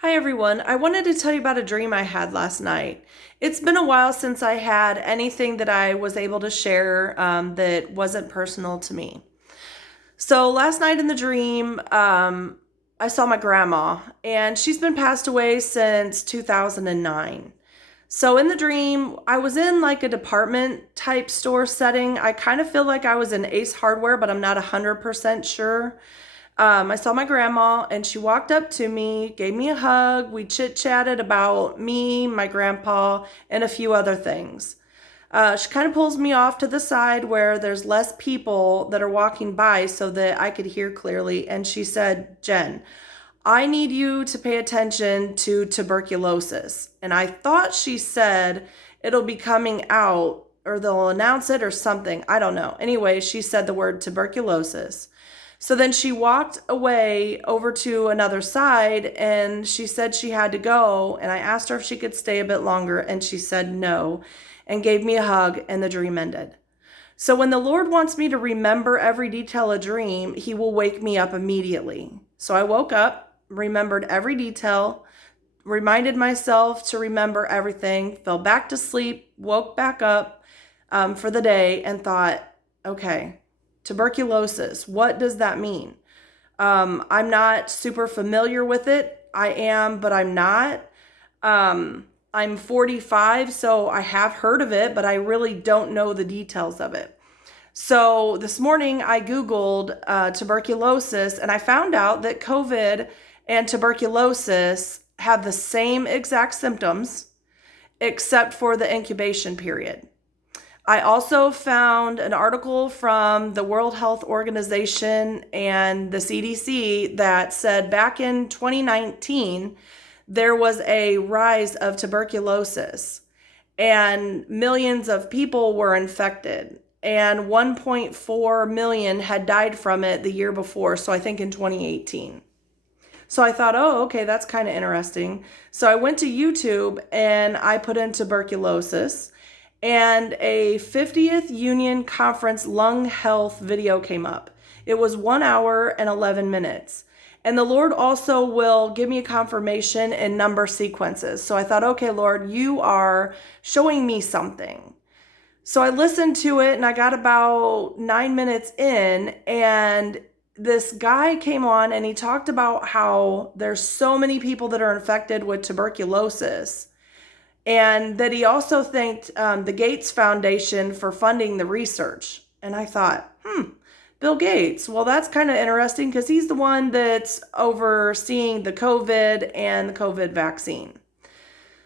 Hi everyone. I wanted to tell you about a dream I had last night. It's been a while since I had anything that I was able to share that wasn't personal to me. So last night in the dream, I saw my grandma, and she's been passed away since 2009. So in the dream, I was in like a department type store setting. I kind of feel like I was in Ace Hardware, but I'm not 100% sure. I saw my grandma and she walked up to me, gave me a hug. We chit chatted about me, my grandpa, and a few other things. She kind of pulls me off to the side where there's less people that are walking by so that I could hear clearly. And she said, Jen, I need you to pay attention to tuberculosis. And I thought she said it'll be coming out or they'll announce it or something. I don't know. Anyway, she said the word tuberculosis. So then she walked away over to another side and she said she had to go. And I asked her if she could stay a bit longer and she said no and gave me a hug and the dream ended. So when the Lord wants me to remember every detail of a dream, he will wake me up immediately. So I woke up, remembered every detail, reminded myself to remember everything, fell back to sleep, woke back up for the day and thought, okay, tuberculosis, what does that mean? I'm not super familiar with it. I am, but I'm not. I'm 45, so I have heard of it, but I really don't know the details of it. So this morning I Googled tuberculosis and I found out that COVID and tuberculosis have the same exact symptoms except for the incubation period. I also found an article from the World Health Organization and the CDC that said back in 2019, there was a rise of tuberculosis and millions of people were infected and 1.4 million had died from it the year before. So I think in 2018. So I thought, oh, okay, that's kind of interesting. So I went to YouTube and I put in tuberculosis and a 50th Union Conference lung health video came up. It was 1 hour and 11 minutes. And the Lord also will give me a confirmation in number sequences. So I thought, okay, Lord, you are showing me something. So I listened to it and I got about 9 minutes in and this guy came on and he talked about how there's so many people that are infected with tuberculosis and that he also thanked the Gates Foundation for funding the research. And I thought, Bill Gates. Well, that's kind of interesting because he's the one that's overseeing the COVID and the COVID vaccine.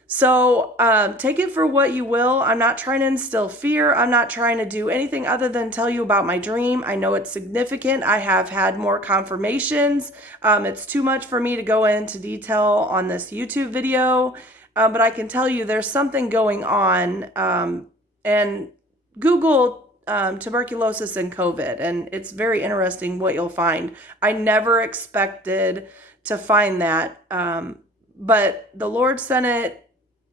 So take it for what you will. I'm not trying to instill fear. I'm not trying to do anything other than tell you about my dream. I know it's significant. I have had more confirmations. It's too much for me to go into detail on this YouTube video. But I can tell you there's something going on. And Google tuberculosis and COVID, and it's very interesting what you'll find. I never expected to find that, but the Lord sent it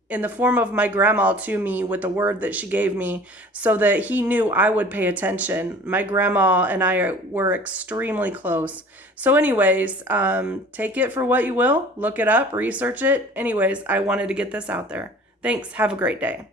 in the form of my grandma to me with the word that she gave me so that he knew I would pay attention. My grandma and I were extremely close. So anyways, take it for what you will, look it up, research it. Anyways, I wanted to get this out there. Thanks. Have a great day.